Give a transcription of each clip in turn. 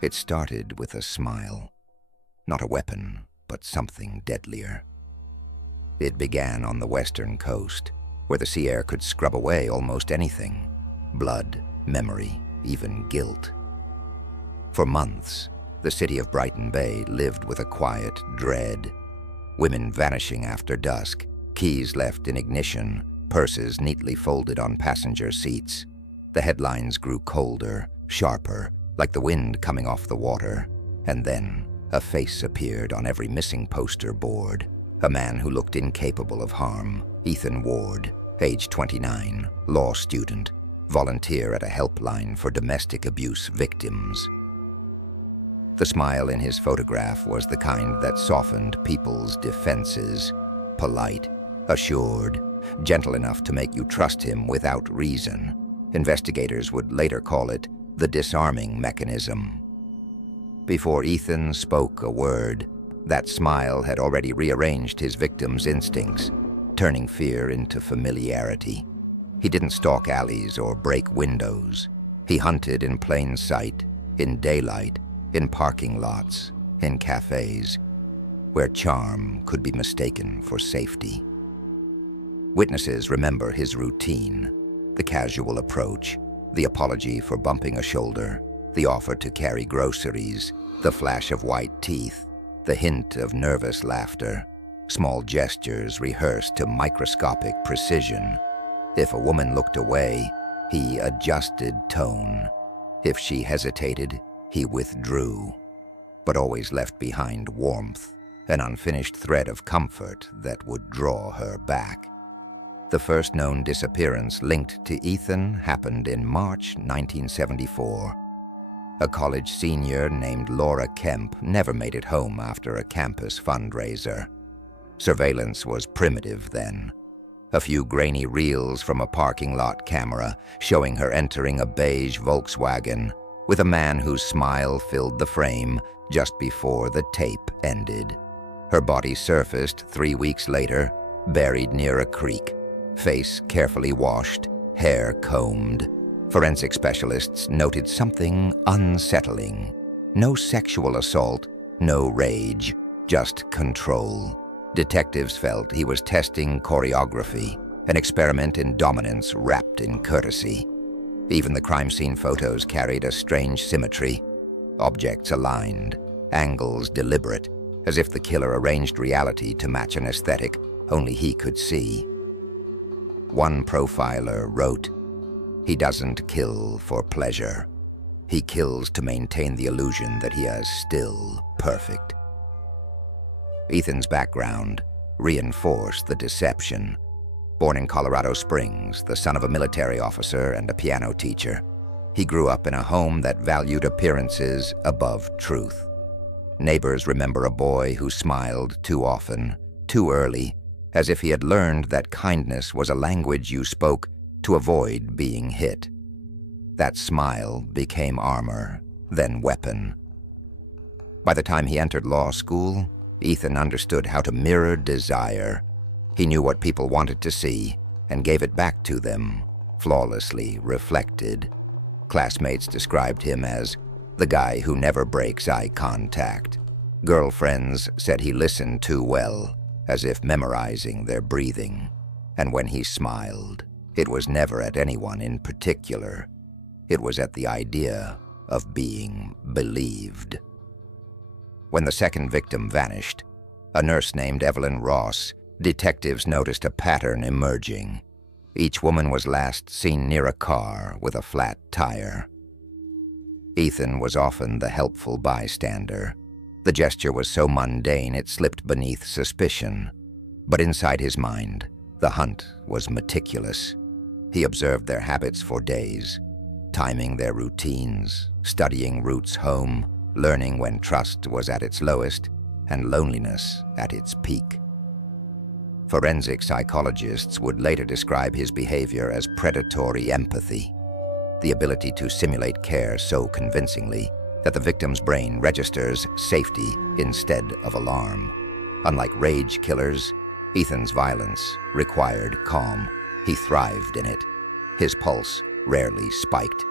It started with a smile. Not a weapon, but something deadlier. It began on the western coast, where the sea air could scrub away almost anything. Blood, memory, even guilt. For months, the city of Brighton Bay lived with a quiet dread. Women vanishing after dusk, keys left in ignition, purses neatly folded on passenger seats. The headlines grew colder, sharper, like the wind coming off the water. And then, a face appeared on every missing poster board. A man who looked incapable of harm. Ethan Ward, age 29, law student, volunteer at a helpline for domestic abuse victims. The smile in his photograph was the kind that softened people's defenses. Polite, assured, gentle enough to make you trust him without reason. Investigators would later call it the disarming mechanism. Before Ethan spoke a word, that smile had already rearranged his victim's instincts, turning fear into familiarity. He didn't stalk alleys or break windows. He hunted in plain sight, in daylight, in parking lots, in cafes, where charm could be mistaken for safety. Witnesses remember his routine, the casual approach, the apology for bumping a shoulder, the offer to carry groceries, the flash of white teeth, the hint of nervous laughter, small gestures rehearsed to microscopic precision. If a woman looked away, he adjusted tone. If she hesitated, he withdrew, but always left behind warmth, an unfinished thread of comfort that would draw her back. The first known disappearance linked to Ethan happened in March 1974. A college senior named Laura Kemp never made it home after a campus fundraiser. Surveillance was primitive then. A few grainy reels from a parking lot camera showing her entering a beige Volkswagen with a man whose smile filled the frame just before the tape ended. Her body surfaced 3 weeks later, buried near a creek, face carefully washed, hair combed. Forensic specialists noted something unsettling. No sexual assault, no rage, just control. Detectives felt he was testing choreography, an experiment in dominance wrapped in courtesy. Even the crime scene photos carried a strange symmetry. Objects aligned, angles deliberate, as if the killer arranged reality to match an aesthetic only he could see. One profiler wrote, "He doesn't kill for pleasure. He kills to maintain the illusion that he is still perfect." Ethan's background reinforced the deception. Born in Colorado Springs, the son of a military officer and a piano teacher, he grew up in a home that valued appearances above truth. Neighbors remember a boy who smiled too often, too early, as if he had learned that kindness was a language you spoke to avoid being hit. That smile became armor, then weapon. By the time he entered law school, Ethan understood how to mirror desire. He knew what people wanted to see and gave it back to them, flawlessly reflected. Classmates described him as the guy who never breaks eye contact. Girlfriends said he listened too well, as if memorizing their breathing. And when he smiled, it was never at anyone in particular. It was at the idea of being believed. When the second victim vanished, a nurse named Evelyn Ross, detectives noticed a pattern emerging. Each woman was last seen near a car with a flat tire. Ethan was often the helpful bystander. The gesture was so mundane it slipped beneath suspicion. But inside his mind, the hunt was meticulous. He observed their habits for days, timing their routines, studying routes home, learning when trust was at its lowest and loneliness at its peak. Forensic psychologists would later describe his behavior as predatory empathy, the ability to simulate care so convincingly that the victim's brain registers safety instead of alarm. Unlike rage killers, Ethan's violence required calm. He thrived in it. His pulse rarely spiked.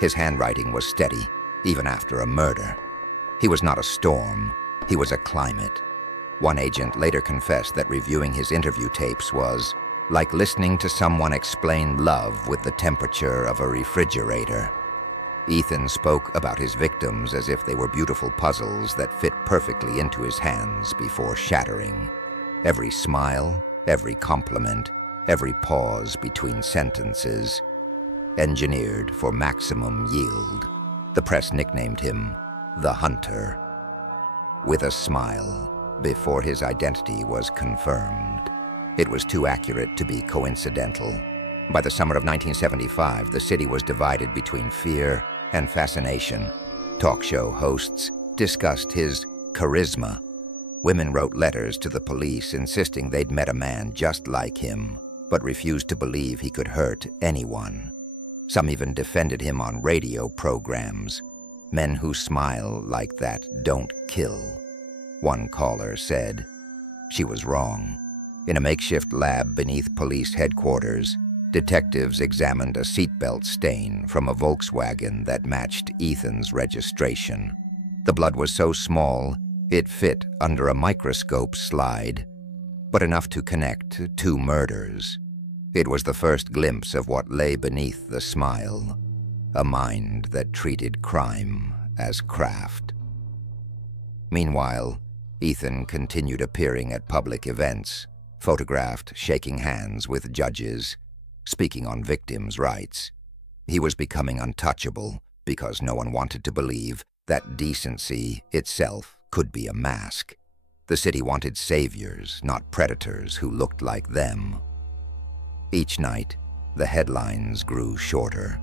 His handwriting was steady, even after a murder. He was not a storm, he was a climate. One agent later confessed that reviewing his interview tapes was like listening to someone explain love with the temperature of a refrigerator. Ethan spoke about his victims as if they were beautiful puzzles that fit perfectly into his hands before shattering. Every smile, every compliment, every pause between sentences, engineered for maximum yield. The press nicknamed him the Hunter. With a smile, before his identity was confirmed. It was too accurate to be coincidental. By the summer of 1975, the city was divided between fear and fascination. Talk show hosts discussed his charisma. Women wrote letters to the police insisting they'd met a man just like him, but refused to believe he could hurt anyone. Some even defended him on radio programs. Men who smile like that don't kill. One caller said. She was wrong. In a makeshift lab beneath police headquarters, detectives examined a seatbelt stain from a Volkswagen that matched Ethan's registration. The blood was so small, it fit under a microscope slide, but enough to connect two murders. It was the first glimpse of what lay beneath the smile, a mind that treated crime as craft. Meanwhile, Ethan continued appearing at public events, photographed shaking hands with judges, speaking on victims' rights. He was becoming untouchable because no one wanted to believe that decency itself could be a mask. The city wanted saviors, not predators who looked like them. Each night, the headlines grew shorter.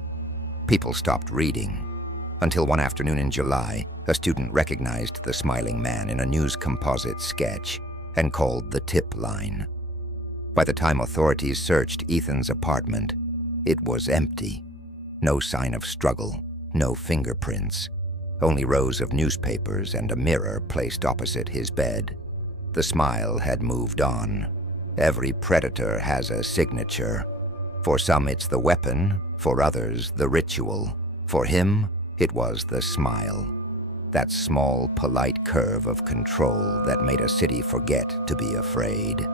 People stopped reading, until one afternoon in July, a student recognized the smiling man in a news composite sketch and called the tip line. By the time authorities searched Ethan's apartment, it was empty. No sign of struggle, no fingerprints, only rows of newspapers and a mirror placed opposite his bed. The smile had moved on. Every predator has a signature. For some it's the weapon, for others the ritual. For him, it was the smile. That small, polite curve of control that made a city forget to be afraid.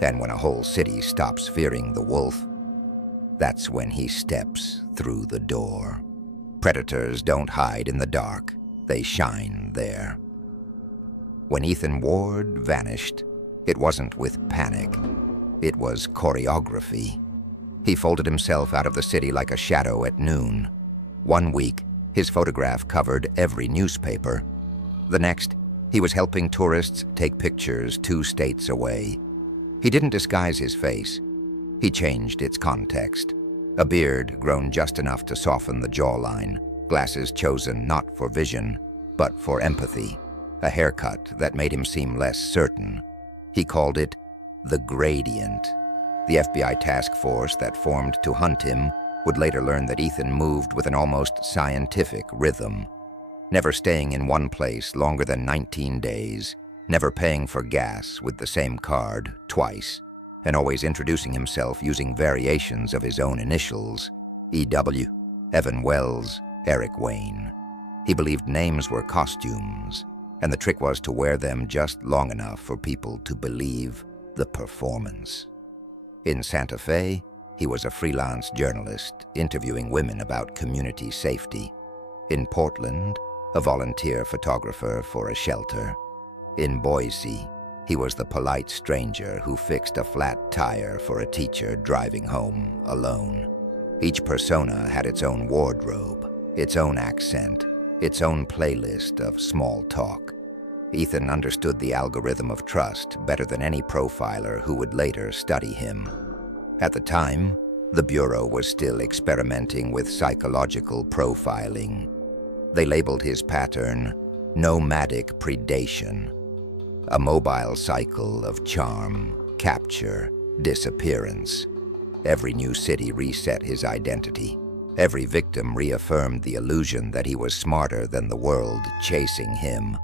And when a whole city stops fearing the wolf, that's when he steps through the door. Predators don't hide in the dark, they shine there. When Ethan Ward vanished, it wasn't with panic, it was choreography. He folded himself out of the city like a shadow at noon. 1 week, his photograph covered every newspaper. The next, he was helping tourists take pictures 2 states away. He didn't disguise his face. He changed its context. A beard grown just enough to soften the jawline, glasses chosen not for vision, but for empathy, a haircut that made him seem less certain. He called it the gradient. The FBI task force that formed to hunt him would later learn that Ethan moved with an almost scientific rhythm, never staying in one place longer than 19 days, never paying for gas with the same card twice, and always introducing himself using variations of his own initials, E.W., Evan Wells, Eric Wayne. He believed names were costumes, and the trick was to wear them just long enough for people to believe the performance. In Santa Fe, he was a freelance journalist interviewing women about community safety. In Portland, a volunteer photographer for a shelter. In Boise, he was the polite stranger who fixed a flat tire for a teacher driving home alone. Each persona had its own wardrobe, its own accent, its own playlist of small talk. Ethan understood the algorithm of trust better than any profiler who would later study him. At the time, the Bureau was still experimenting with psychological profiling. They labeled his pattern nomadic predation, a mobile cycle of charm, capture, disappearance. Every new city reset his identity. Every victim reaffirmed the illusion that he was smarter than the world chasing him.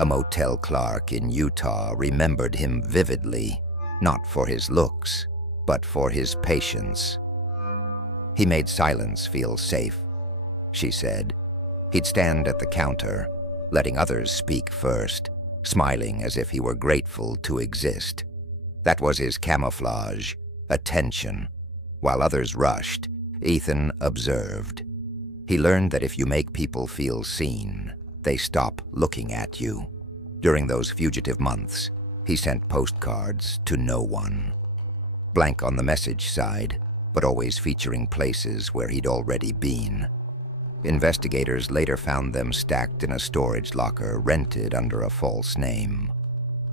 A motel clerk in Utah remembered him vividly, not for his looks, but for his patience. He made silence feel safe, she said. He'd stand at the counter, letting others speak first, smiling as if he were grateful to exist. That was his camouflage, attention. While others rushed, Ethan observed. He learned that if you make people feel seen, they stop looking at you. During those fugitive months, he sent postcards to no one. Blank on the message side, but always featuring places where he'd already been. Investigators later found them stacked in a storage locker rented under a false name.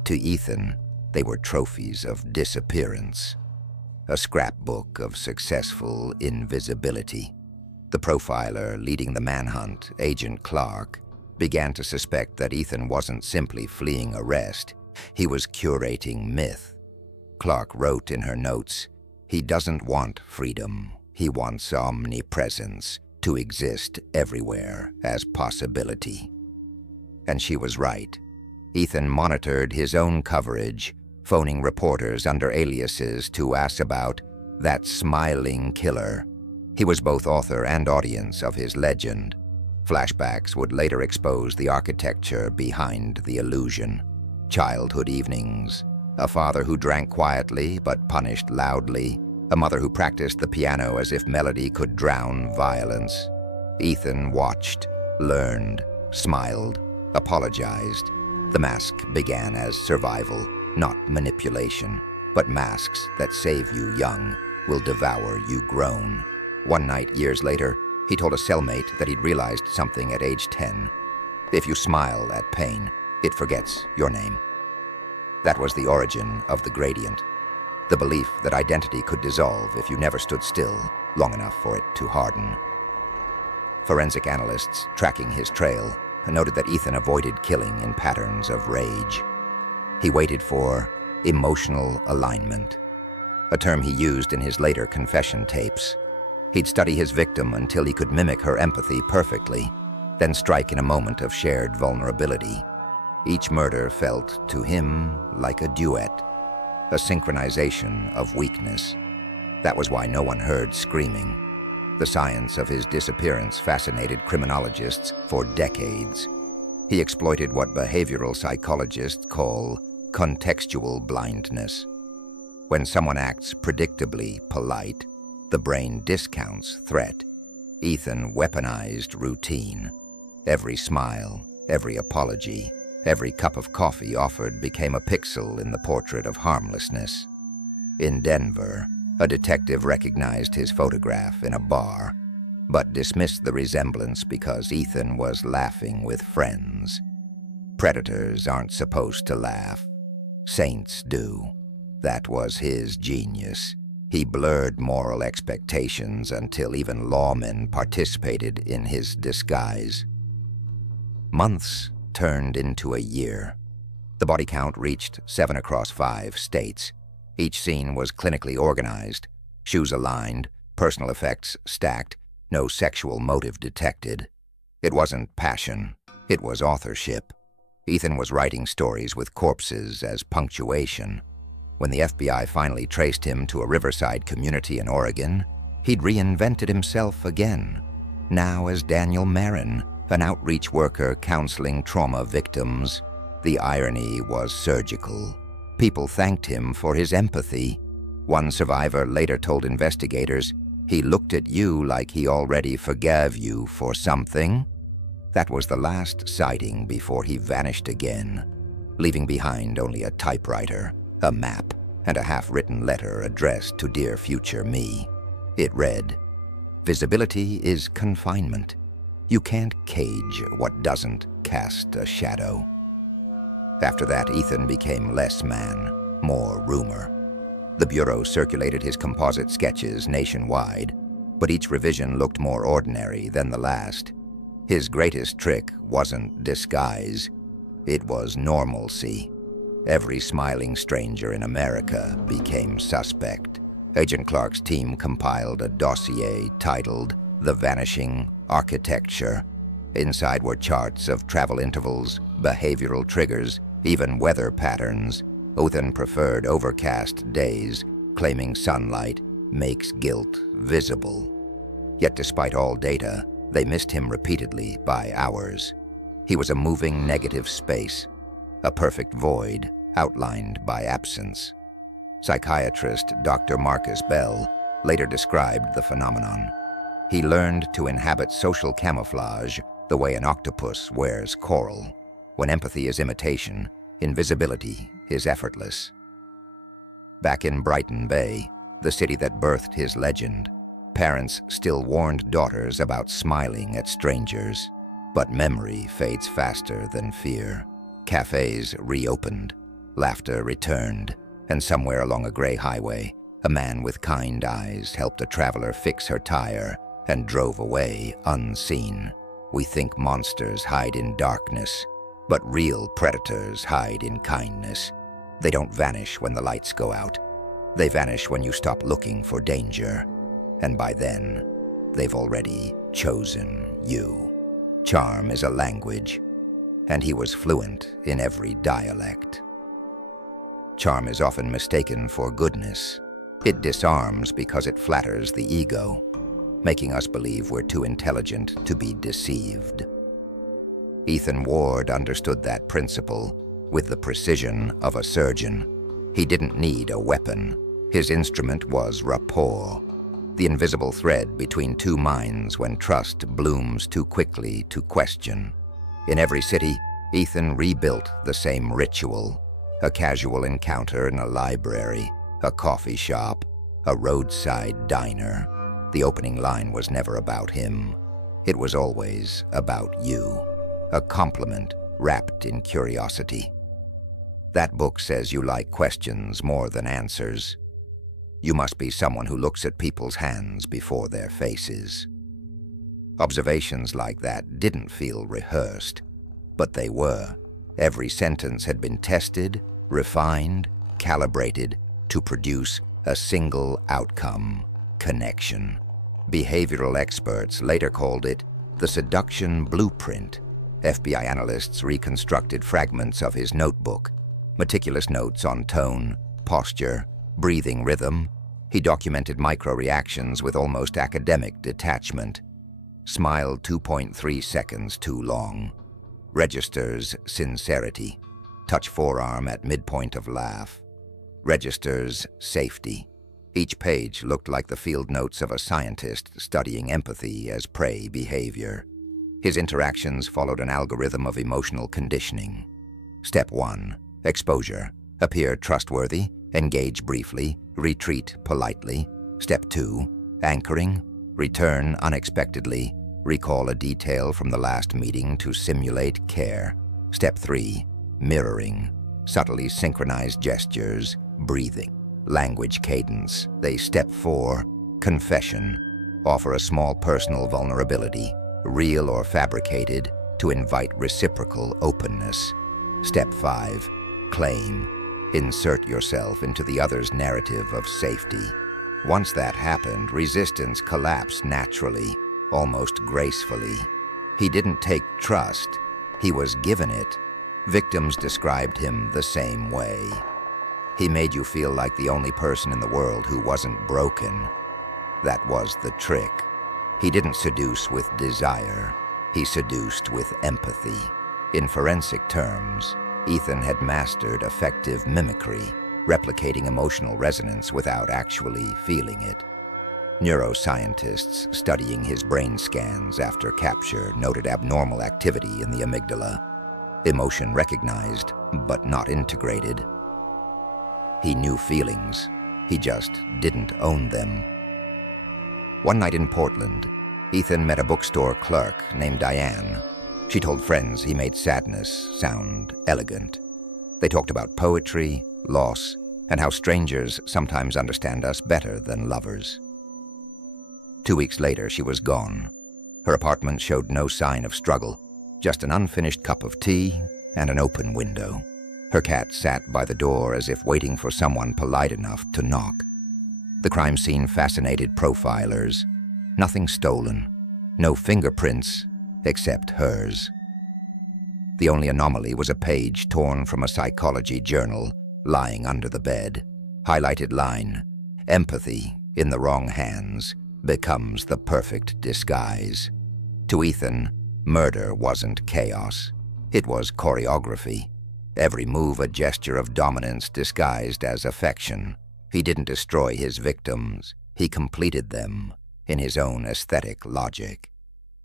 To Ethan, they were trophies of disappearance, a scrapbook of successful invisibility. The profiler leading the manhunt, Agent Clark, began to suspect that Ethan wasn't simply fleeing arrest, he was curating myth. Clark wrote in her notes, "He doesn't want freedom, he wants omnipresence, to exist everywhere as possibility." And she was right. Ethan monitored his own coverage, phoning reporters under aliases to ask about that smiling killer. He was both author and audience of his legend. Flashbacks would later expose the architecture behind the illusion. Childhood evenings, a father who drank quietly but punished loudly, a mother who practiced the piano as if melody could drown violence. Ethan watched, learned, smiled, apologized. The mask began as survival, not manipulation, but masks that save you young will devour you grown. One night, years later, he told a cellmate that he'd realized something at age 10. If you smile at pain, it forgets your name. That was the origin of the gradient, the belief that identity could dissolve if you never stood still long enough for it to harden. Forensic analysts tracking his trail noted that Ethan avoided killing in patterns of rage. He waited for emotional alignment, a term he used in his later confession tapes. He'd study his victim until he could mimic her empathy perfectly, then strike in a moment of shared vulnerability. Each murder felt to him like a duet, a synchronization of weakness. That was why no one heard screaming. The science of his disappearance fascinated criminologists for decades. He exploited what behavioral psychologists call contextual blindness. When someone acts predictably polite, the brain discounts threat. Ethan weaponized routine. Every smile, every apology, every cup of coffee offered became a pixel in the portrait of harmlessness. In Denver, a detective recognized his photograph in a bar, but dismissed the resemblance because Ethan was laughing with friends. Predators aren't supposed to laugh. Saints do. That was his genius. He blurred moral expectations until even lawmen participated in his disguise. Months turned into a year. The body count reached 7 across 5 states. Each scene was clinically organized, shoes aligned, personal effects stacked, no sexual motive detected. It wasn't passion, it was authorship. Ethan was writing stories with corpses as punctuation. When the FBI finally traced him to a riverside community in Oregon, he'd reinvented himself again, now as Daniel Marin, an outreach worker counseling trauma victims. The irony was surgical. People thanked him for his empathy. One survivor later told investigators, "He looked at you like he already forgave you for something." That was the last sighting before he vanished again, leaving behind only a typewriter, a map, and a half-written letter addressed to dear future me. It read, "Visibility is confinement. You can't cage what doesn't cast a shadow." After that, Ethan became less man, more rumor. The Bureau circulated his composite sketches nationwide, but each revision looked more ordinary than the last. His greatest trick wasn't disguise, it was normalcy. Every smiling stranger in America became suspect. Agent Clark's team compiled a dossier titled The Vanishing Architecture. Inside were charts of travel intervals, behavioral triggers, even weather patterns. Ethan preferred overcast days, claiming sunlight makes guilt visible. Yet despite all data, They missed him repeatedly by hours. He was a moving negative space, a perfect void outlined by absence. Psychiatrist Dr. Marcus Bell later described the phenomenon. He learned to inhabit social camouflage the way an octopus wears coral. When empathy is imitation, invisibility is effortless. Back in Brighton Bay, the city that birthed his legend, parents still warned daughters about smiling at strangers. But memory fades faster than fear. Cafes reopened, laughter returned, and somewhere along a gray highway, a man with kind eyes helped a traveler fix her tire and drove away unseen. We think monsters hide in darkness, but real predators hide in kindness. They don't vanish when the lights go out. They vanish when you stop looking for danger. And by then, they've already chosen you. Charm is a language, and he was fluent in every dialect. Charm is often mistaken for goodness. It disarms because it flatters the ego, making us believe we're too intelligent to be deceived. Ethan Ward understood that principle with the precision of a surgeon. He didn't need a weapon. His instrument was rapport, the invisible thread between two minds when trust blooms too quickly to question. In every city, Ethan rebuilt the same ritual: a casual encounter in a library, a coffee shop, a roadside diner. The opening line was never about him. It was always about you, a compliment wrapped in curiosity. That book says you like questions more than answers. You must be someone who looks at people's hands before their faces. Observations like that didn't feel rehearsed, but they were. Every sentence had been tested, refined, calibrated to produce a single outcome: connection. Behavioral experts later called it the Seduction Blueprint. FBI analysts reconstructed fragments of his notebook, meticulous notes on tone, posture, breathing rhythm. He documented micro-reactions with almost academic detachment. Smiled 2.3 seconds too long. Registers sincerity. Touch forearm at midpoint of laugh. Registers safety. Each page looked like the field notes of a scientist studying empathy as prey behavior. His interactions followed an algorithm of emotional conditioning. Step 1. Exposure. Appear trustworthy. Engage briefly. Retreat politely. Step 2. Anchoring. Return unexpectedly. Recall a detail from the last meeting to simulate care. Step 3. Mirroring. Subtly synchronized gestures. Breathing. Language cadence. Step 4. Confession. Offer a small personal vulnerability, real or fabricated, to invite reciprocal openness. Step 5. Claim. Insert yourself into the other's narrative of safety. Once that happened, resistance collapsed naturally, almost gracefully. He didn't take trust. He was given it. Victims described him the same way. He made you feel like the only person in the world who wasn't broken. That was the trick. He didn't seduce with desire. He seduced with empathy. In forensic terms, Ethan had mastered effective mimicry, replicating emotional resonance without actually feeling it. Neuroscientists studying his brain scans after capture noted abnormal activity in the amygdala. Emotion recognized, but not integrated. He knew feelings. He just didn't own them. One night in Portland, Ethan met a bookstore clerk named Diane. She told friends he made sadness sound elegant. They talked about poetry, loss, and how strangers sometimes understand us better than lovers. 2 weeks later, she was gone. Her apartment showed no sign of struggle, just an unfinished cup of tea and an open window. Her cat sat by the door as if waiting for someone polite enough to knock. The crime scene fascinated profilers. Nothing stolen, no fingerprints except hers. The only anomaly was a page torn from a psychology journal lying under the bed. Highlighted line: empathy in the wrong hands becomes the perfect disguise. To Ethan, murder wasn't chaos. It was choreography. Every move a gesture of dominance disguised as affection. He didn't destroy his victims. He completed them in his own aesthetic logic,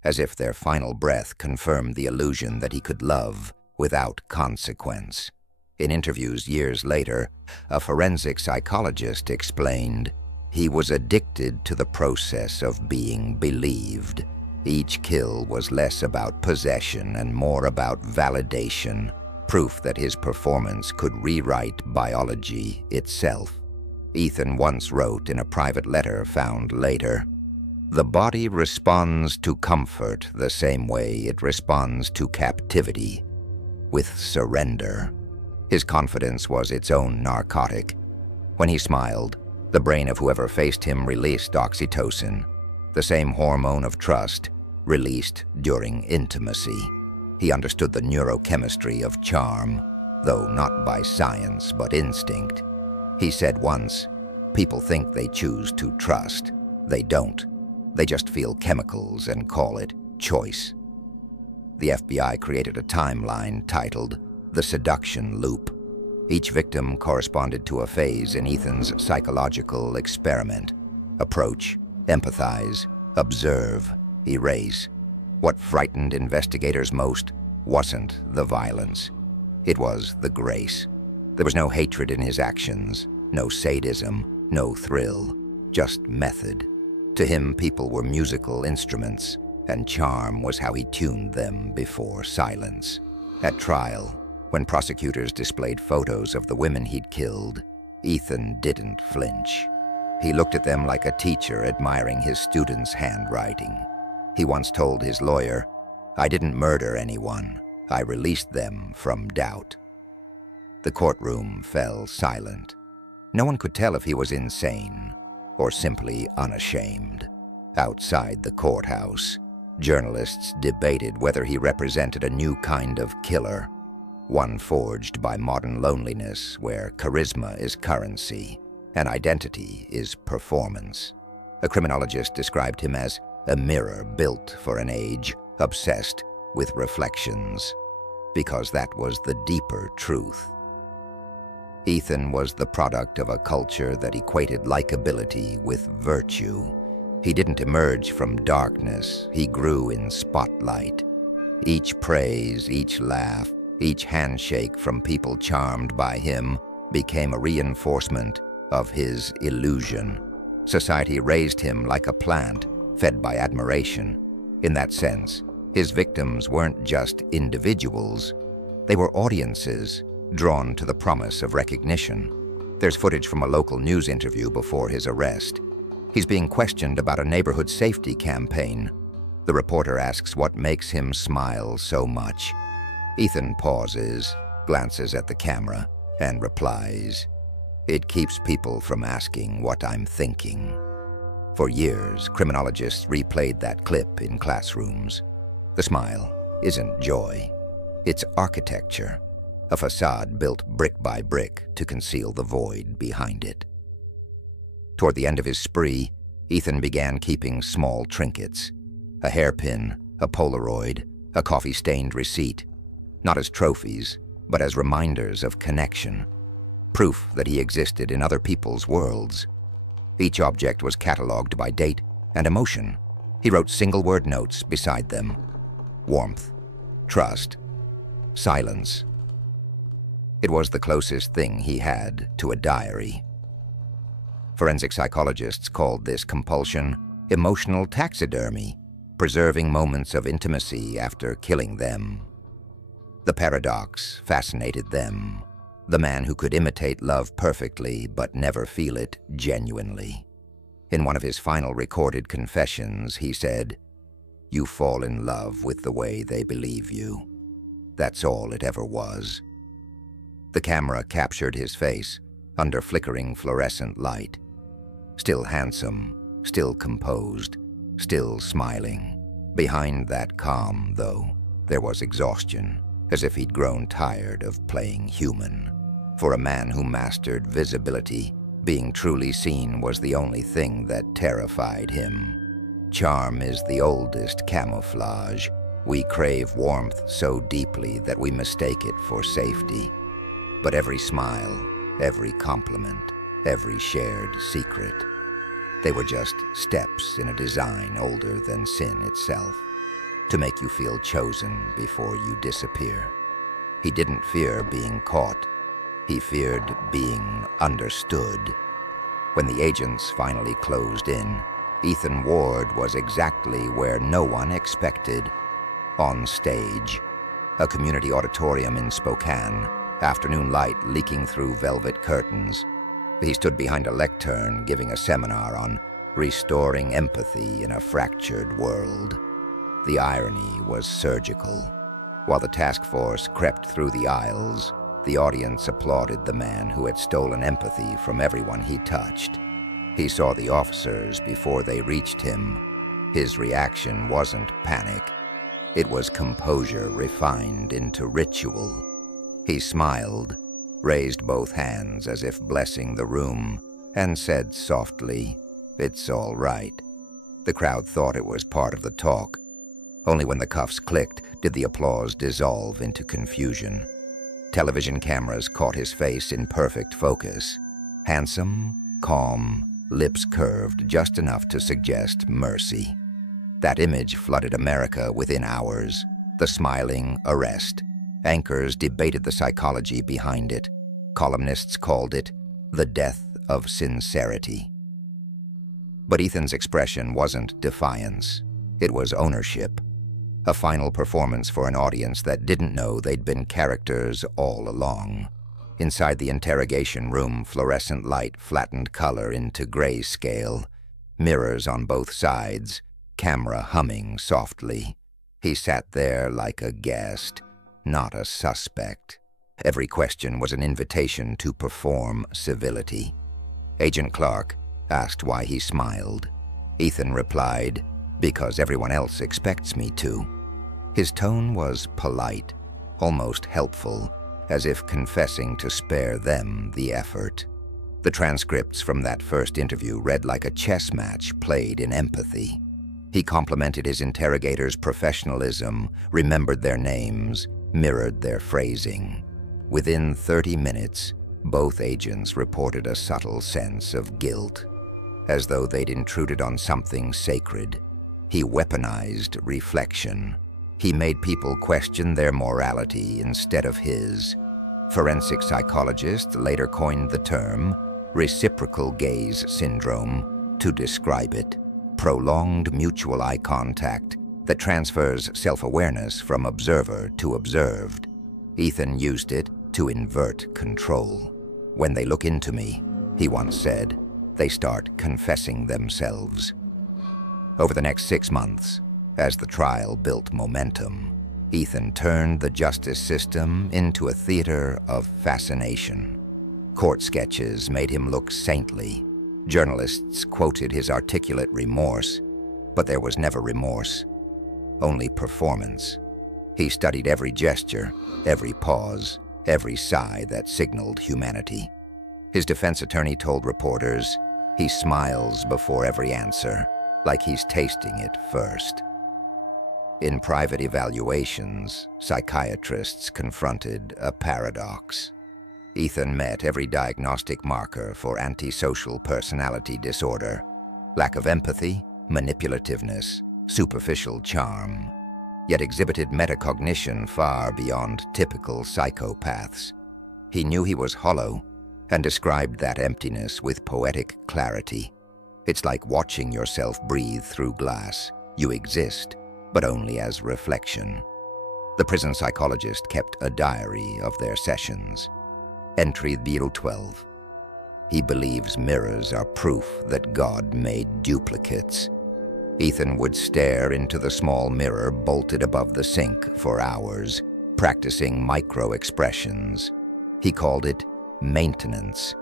as if their final breath confirmed the illusion that he could love without consequence. In interviews years later, a forensic psychologist explained, he was addicted to the process of being believed. Each kill was less about possession and more about validation, proof that his performance could rewrite biology itself. Ethan once wrote in a private letter found later, "The body responds to comfort the same way it responds to captivity, with surrender." His confidence was its own narcotic. When he smiled, the brain of whoever faced him released oxytocin, the same hormone of trust released during intimacy. He understood the neurochemistry of charm, though not by science but instinct. He said once, "People think they choose to trust. They don't. They just feel chemicals and call it choice." The FBI created a timeline titled The Seduction Loop. Each victim corresponded to a phase in Ethan's psychological experiment. Approach, empathize, observe, erase. What frightened investigators most wasn't the violence. It was the grace. There was no hatred in his actions, no sadism, no thrill, just method. To him, people were musical instruments, and charm was how he tuned them before silence. At trial, when prosecutors displayed photos of the women he'd killed, Ethan didn't flinch. He looked at them like a teacher admiring his students' handwriting. He once told his lawyer, "I didn't murder anyone. I released them from doubt." The courtroom fell silent. No one could tell if he was insane or simply unashamed. Outside the courthouse, journalists debated whether he represented a new kind of killer, one forged by modern loneliness where charisma is currency and identity is performance. A criminologist described him as a mirror built for an age obsessed with reflections, because that was the deeper truth. Ethan was the product of a culture that equated likability with virtue. He didn't emerge from darkness, he grew in spotlight. Each praise, each laugh, each handshake from people charmed by him became a reinforcement of his illusion. Society raised him like a plant, fed by admiration. In that sense, his victims weren't just individuals. They were audiences, drawn to the promise of recognition. There's footage from a local news interview before his arrest. He's being questioned about a neighborhood safety campaign. The reporter asks what makes him smile so much. Ethan pauses, glances at the camera, and replies, "It keeps people from asking what I'm thinking." For years, criminologists replayed that clip in classrooms. The smile isn't joy. It's architecture, a facade built brick by brick to conceal the void behind it. Toward the end of his spree, Ethan began keeping small trinkets, a hairpin, a Polaroid, a coffee-stained receipt, not as trophies, but as reminders of connection, proof that he existed in other people's worlds. Each object was cataloged by date and emotion. He wrote single-word notes beside them. Warmth, trust, silence. It was the closest thing he had to a diary. Forensic psychologists called this compulsion emotional taxidermy, preserving moments of intimacy after killing them. The paradox fascinated them. The man who could imitate love perfectly but never feel it genuinely. In one of his final recorded confessions, he said, "You fall in love with the way they believe you. That's all it ever was." The camera captured his face under flickering fluorescent light. Still handsome, still composed, still smiling. Behind that calm, though, there was exhaustion, as if he'd grown tired of playing human. For a man who mastered visibility, being truly seen was the only thing that terrified him. Charm is the oldest camouflage. We crave warmth so deeply that we mistake it for safety. But every smile, every compliment, every shared secret, they were just steps in a design older than sin itself, to make you feel chosen before you disappear. He didn't fear being caught. He feared being understood. When the agents finally closed in, Ethan Ward was exactly where no one expected. On stage, a community auditorium in Spokane, afternoon light leaking through velvet curtains. He stood behind a lectern giving a seminar on restoring empathy in a fractured world. The irony was surgical. While the task force crept through the aisles, the audience applauded the man who had stolen empathy from everyone he touched. He saw the officers before they reached him. His reaction wasn't panic. It was composure refined into ritual. He smiled, raised both hands as if blessing the room, and said softly, "It's all right." The crowd thought it was part of the talk. Only when the cuffs clicked did the applause dissolve into confusion. Television cameras caught his face in perfect focus. Handsome, calm, lips curved just enough to suggest mercy. That image flooded America within hours. The smiling arrest. Anchors debated the psychology behind it. Columnists called it the death of sincerity. But Ethan's expression wasn't defiance. It was ownership. A final performance for an audience that didn't know they'd been characters all along. Inside the interrogation room, fluorescent light flattened color into grayscale. Mirrors on both sides, camera humming softly. He sat there like a guest, not a suspect. Every question was an invitation to perform civility. Agent Clark asked why he smiled. Ethan replied, "Because everyone else expects me to." His tone was polite, almost helpful, as if confessing to spare them the effort. The transcripts from that first interview read like a chess match played in empathy. He complimented his interrogators' professionalism, remembered their names, mirrored their phrasing. Within 30 minutes, both agents reported a subtle sense of guilt, as though they'd intruded on something sacred. He weaponized reflection. He made people question their morality instead of his. Forensic psychologists later coined the term reciprocal gaze syndrome to describe it. Prolonged mutual eye contact that transfers self-awareness from observer to observed. Ethan used it to invert control. "When they look into me," he once said, "they start confessing themselves." Over the next 6 months, as the trial built momentum, Ethan turned the justice system into a theater of fascination. Court sketches made him look saintly. Journalists quoted his articulate remorse, but there was never remorse, only performance. He studied every gesture, every pause, every sigh that signaled humanity. His defense attorney told reporters, "He smiles before every answer, like he's tasting it first." In private evaluations, psychiatrists confronted a paradox. Ethan met every diagnostic marker for antisocial personality disorder: lack of empathy, manipulativeness, superficial charm, yet exhibited metacognition far beyond typical psychopaths. He knew he was hollow and described that emptiness with poetic clarity. "It's like watching yourself breathe through glass. You exist, but only as reflection." The prison psychologist kept a diary of their sessions. Entry Bureau 12. He believes mirrors are proof that God made duplicates. Ethan would stare into the small mirror bolted above the sink for hours, practicing micro-expressions. He called it maintenance.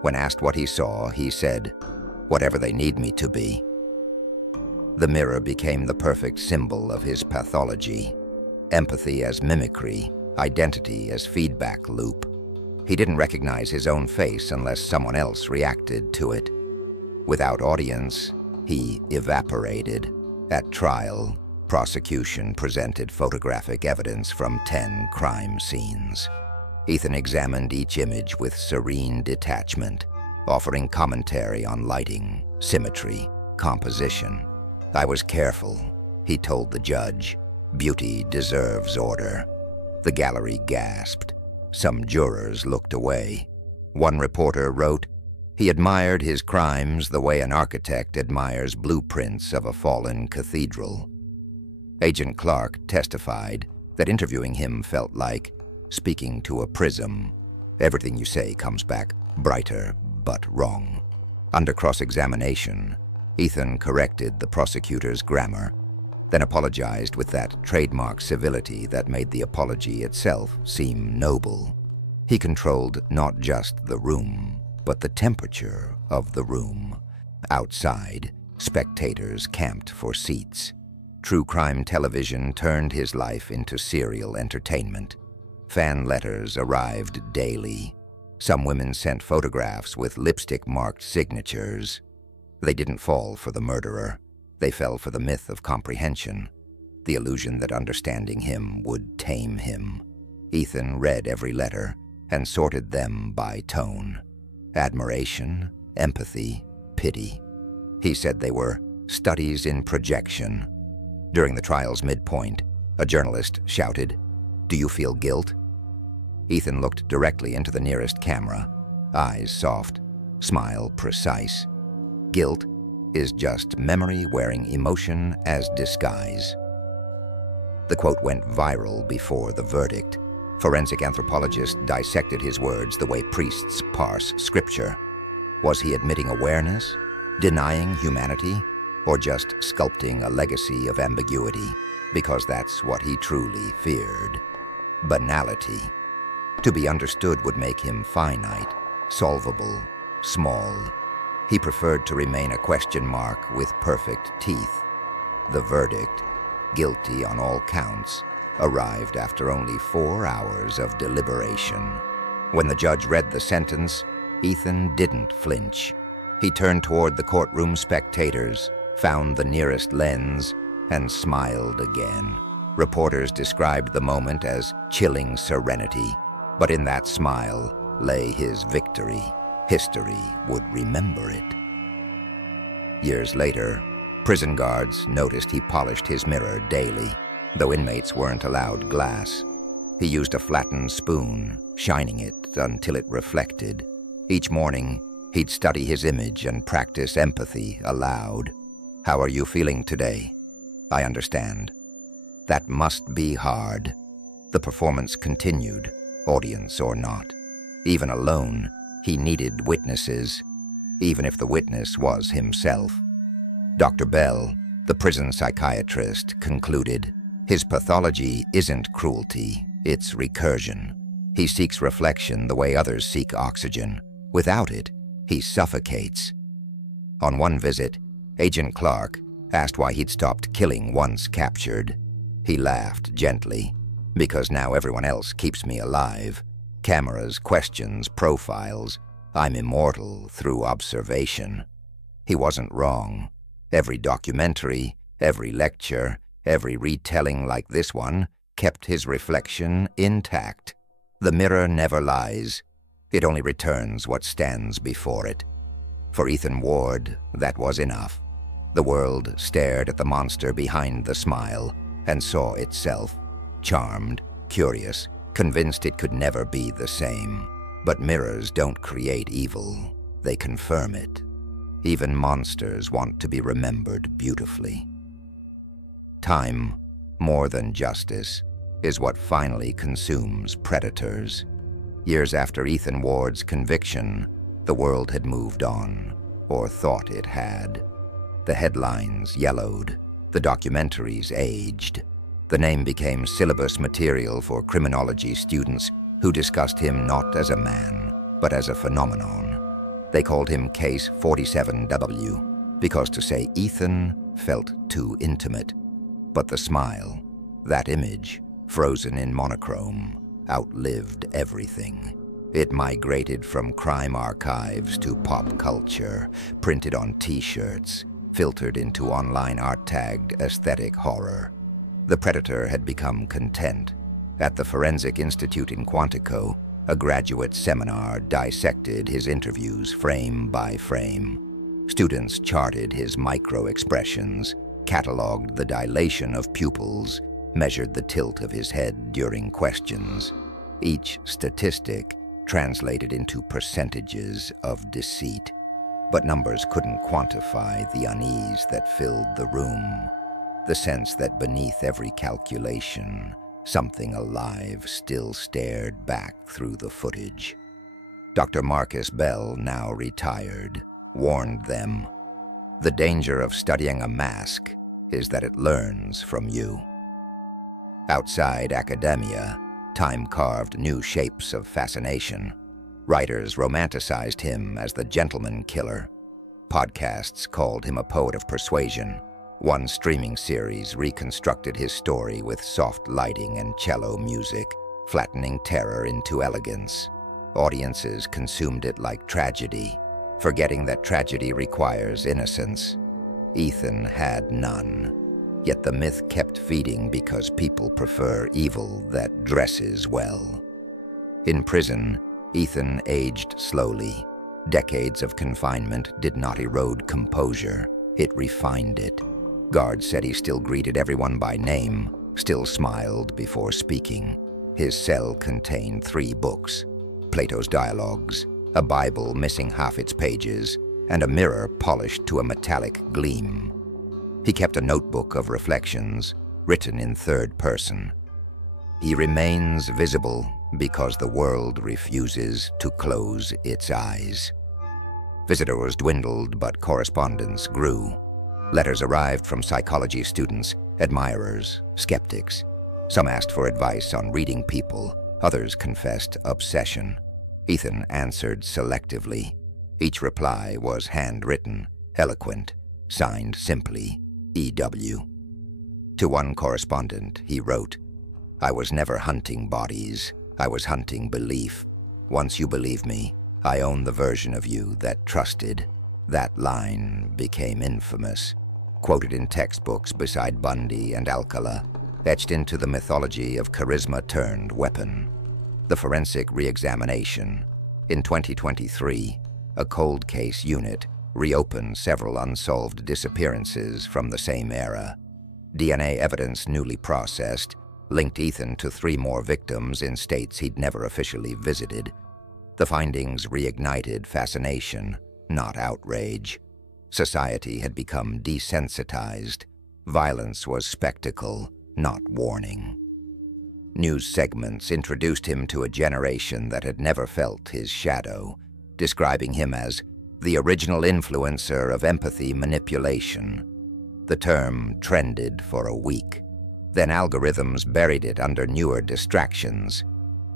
When asked what he saw, he said, "Whatever they need me to be." The mirror became the perfect symbol of his pathology. Empathy as mimicry, identity as feedback loop. He didn't recognize his own face unless someone else reacted to it. Without audience, He evaporated. At trial, prosecution presented photographic evidence from 10 crime scenes. Ethan examined each image with serene detachment, offering commentary on lighting, symmetry, composition. "I was careful," he told the judge. "Beauty deserves order." The gallery gasped. Some jurors looked away. One reporter wrote, "He admired his crimes the way an architect admires blueprints of a fallen cathedral." Agent Clark testified that interviewing him felt like speaking to a prism. Everything you say comes back brighter but wrong. Under cross-examination, Ethan corrected the prosecutor's grammar, then apologized with that trademark civility that made the apology itself seem noble. He controlled not just the room, but the temperature of the room. Outside, spectators camped for seats. True crime television turned his life into serial entertainment. Fan letters arrived daily. Some women sent photographs with lipstick-marked signatures. They didn't fall for the murderer. They fell for the myth of comprehension, the illusion that understanding him would tame him. Ethan read every letter and sorted them by tone. Admiration, empathy, pity. He said they were studies in projection. During the trial's midpoint, a journalist shouted, "Do you feel guilt?" Ethan looked directly into the nearest camera, eyes soft, smile precise. Guilt is just memory wearing emotion as disguise. The quote went viral before the verdict. Forensic anthropologists dissected his words the way priests parse scripture. Was he admitting awareness, denying humanity, or just sculpting a legacy of ambiguity? Because that's what he truly feared. Banality. To be understood would make him finite, solvable, small. He preferred to remain a question mark with perfect teeth. The verdict, guilty on all counts, arrived after only 4 hours of deliberation. When the judge read the sentence, Ethan didn't flinch. He turned toward the courtroom spectators, found the nearest lens, and smiled again. Reporters described the moment as chilling serenity, but in that smile lay his victory. History would remember it. Years later, prison guards noticed he polished his mirror daily, though inmates weren't allowed glass. He used a flattened spoon, shining it until it reflected. Each morning, he'd study his image and practice empathy aloud. "How are you feeling today?" "I understand." "That must be hard." The performance continued, audience or not. Even alone, he needed witnesses, even if the witness was himself. Dr. Bell, the prison psychiatrist, concluded, "His pathology isn't cruelty, it's recursion. He seeks reflection the way others seek oxygen. Without it, he suffocates." On one visit, Agent Clark asked why he'd stopped killing once captured. He laughed gently. "Because now everyone else keeps me alive. Cameras, questions, profiles. I'm immortal through observation." He wasn't wrong. Every documentary, every lecture, every retelling like this one kept his reflection intact. The mirror never lies. It only returns what stands before it. For Ethan Ward, that was enough. The world stared at the monster behind the smile and saw itself, charmed, curious, convinced it could never be the same. But mirrors don't create evil, they confirm it. Even monsters want to be remembered beautifully. Time, more than justice, is what finally consumes predators. Years after Ethan Ward's conviction, the world had moved on, or thought it had. The headlines yellowed, the documentaries aged. The name became syllabus material for criminology students who discussed him not as a man, but as a phenomenon. They called him Case 47W, because to say Ethan felt too intimate. But the smile, that image, frozen in monochrome, outlived everything. It migrated from crime archives to pop culture, printed on t-shirts, filtered into online art-tagged aesthetic horror. The predator had become content. At the Forensic Institute in Quantico, a graduate seminar dissected his interviews frame by frame. Students charted his micro-expressions, cataloged the dilation of pupils, measured the tilt of his head during questions. Each statistic translated into percentages of deceit, but numbers couldn't quantify the unease that filled the room, the sense that beneath every calculation, something alive still stared back through the footage. Dr. Marcus Bell, now retired, warned them, "The danger of studying a mask is that it learns from you." Outside academia, time carved new shapes of fascination. Writers romanticized him as the gentleman killer. Podcasts called him a poet of persuasion. One streaming series reconstructed his story with soft lighting and cello music, flattening terror into elegance. Audiences consumed it like tragedy, forgetting that tragedy requires innocence. Ethan had none. Yet the myth kept feeding because people prefer evil that dresses well. In prison, Ethan aged slowly. Decades of confinement did not erode composure, it refined it. Guards said he still greeted everyone by name, still smiled before speaking. His cell contained 3 books, Plato's Dialogues, a Bible missing half its pages, and a mirror polished to a metallic gleam. He kept a notebook of reflections, written in third person. He remains visible because the world refuses to close its eyes. Visitors dwindled, but correspondence grew. Letters arrived from psychology students, admirers, skeptics. Some asked for advice on reading people, others confessed obsession. Ethan answered selectively. Each reply was handwritten, eloquent, signed simply, E.W. To one correspondent, he wrote, "I was never hunting bodies. I was hunting belief. Once you believe me, I own the version of you that trusted." That line became infamous, quoted in textbooks beside Bundy and Alcala, etched into the mythology of charisma turned weapon. The forensic re-examination. In 2023, a cold case unit reopened several unsolved disappearances from the same era. DNA evidence newly processed linked Ethan to 3 more victims in states he'd never officially visited. The findings reignited fascination, not outrage. Society had become desensitized. Violence was spectacle, not warning. News segments introduced him to a generation that had never felt his shadow, describing him as the original influencer of empathy manipulation. The term trended for a week. Then algorithms buried it under newer distractions.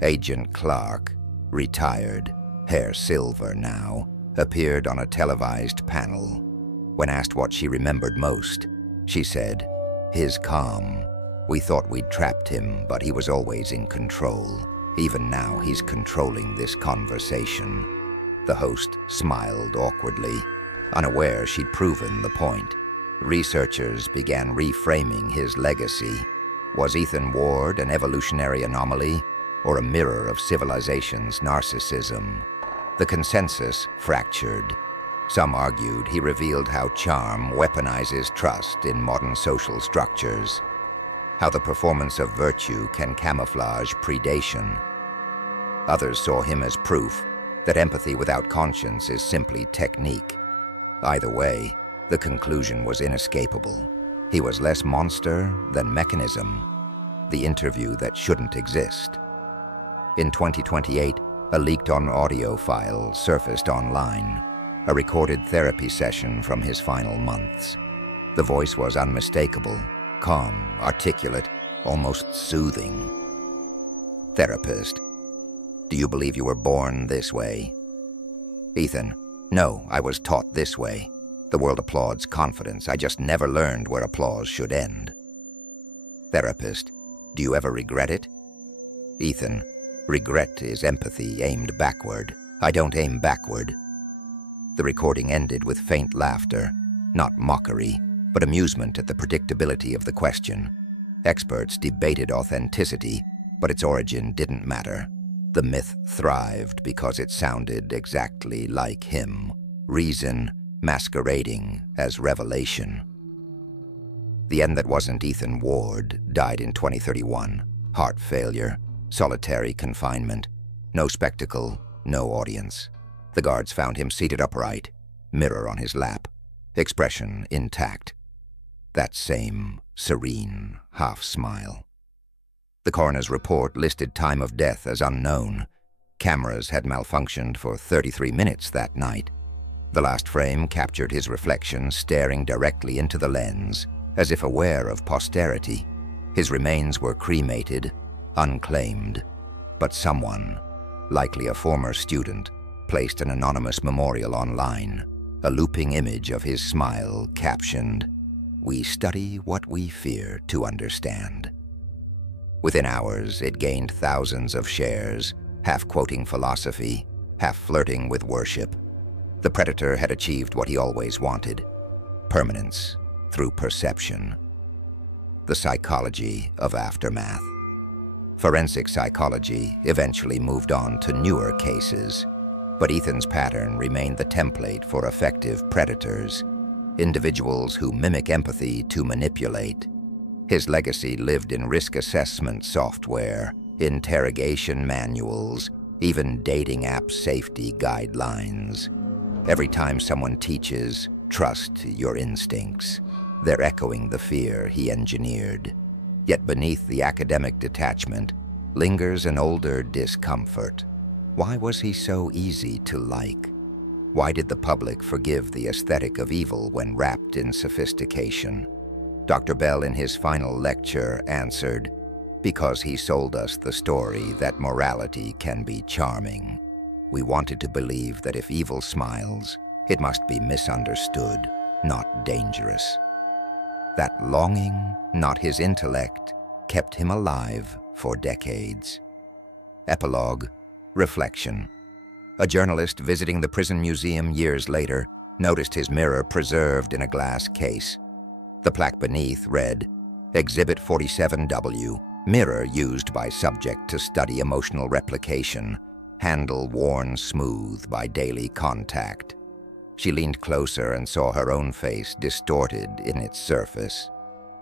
Agent Clark, retired, hair silver now, appeared on a televised panel. When asked what she remembered most, she said, "His calm. We thought we'd trapped him, but he was always in control. Even now, he's controlling this conversation." The host smiled awkwardly, unaware she'd proven the point. Researchers began reframing his legacy. Was Ethan Ward an evolutionary anomaly, or a mirror of civilization's narcissism? The consensus fractured. Some argued he revealed how charm weaponizes trust in modern social structures, how the performance of virtue can camouflage predation. Others saw him as proof that empathy without conscience is simply technique. Either way, the conclusion was inescapable. He was less monster than mechanism, the interview that shouldn't exist. In 2028, a leaked-on audio file surfaced online, a recorded therapy session from his final months. The voice was unmistakable, calm, articulate, almost soothing. Therapist: "Do you believe you were born this way?" Ethan: "No, I was taught this way. The world applauds confidence. I just never learned where applause should end." Therapist: "Do you ever regret it?" Ethan: "Regret is empathy aimed backward. I don't aim backward." The recording ended with faint laughter. not mockery, but amusement at the predictability of the question. Experts debated authenticity, but its origin didn't matter. The myth thrived because it sounded exactly like him, reason masquerading as revelation. The end that wasn't Ethan Ward died in 2031. Heart failure, solitary confinement, no spectacle, no audience. The guards found him seated upright, mirror on his lap, expression intact. That same serene half-smile. The coroner's report listed time of death as unknown. Cameras had malfunctioned for 33 minutes that night. The last frame captured his reflection staring directly into the lens, as if aware of posterity. His remains were cremated, unclaimed, but someone, likely a former student, placed an anonymous memorial online, a looping image of his smile captioned, "We study what we fear to understand." Within hours, it gained thousands of shares, half quoting philosophy, half flirting with worship. The predator had achieved what he always wanted, permanence through perception. The psychology of aftermath. Forensic psychology eventually moved on to newer cases, but Ethan's pattern remained the template for effective predators, individuals who mimic empathy to manipulate. His legacy lived in risk assessment software, interrogation manuals, even dating app safety guidelines. Every time someone teaches, trust your instincts, they're echoing the fear he engineered. Yet beneath the academic detachment lingers an older discomfort. Why was he so easy to like? Why did the public forgive the aesthetic of evil when wrapped in sophistication? Dr. Bell, in his final lecture, answered, "Because he sold us the story that morality can be charming. We wanted to believe that if evil smiles, it must be misunderstood, not dangerous." That longing, not his intellect, kept him alive for decades. Epilogue, reflection. A journalist visiting the prison museum years later noticed his mirror preserved in a glass case. The plaque beneath read, "Exhibit 47W, mirror used by subject to study emotional replication, handle worn smooth by daily contact." She leaned closer and saw her own face distorted in its surface.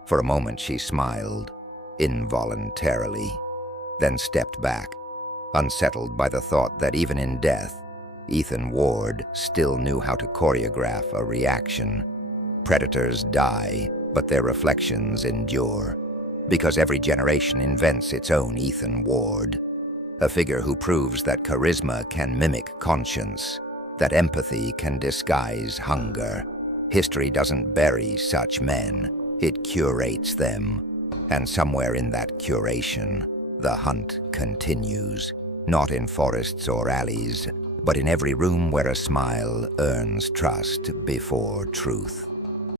For a moment she smiled, involuntarily, then stepped back, unsettled by the thought that even in death, Ethan Ward still knew how to choreograph a reaction. Predators die, but their reflections endure, because every generation invents its own Ethan Ward, a figure who proves that charisma can mimic conscience, that empathy can disguise hunger. History doesn't bury such men, it curates them. And somewhere in that curation, the hunt continues, not in forests or alleys, but in every room where a smile earns trust before truth.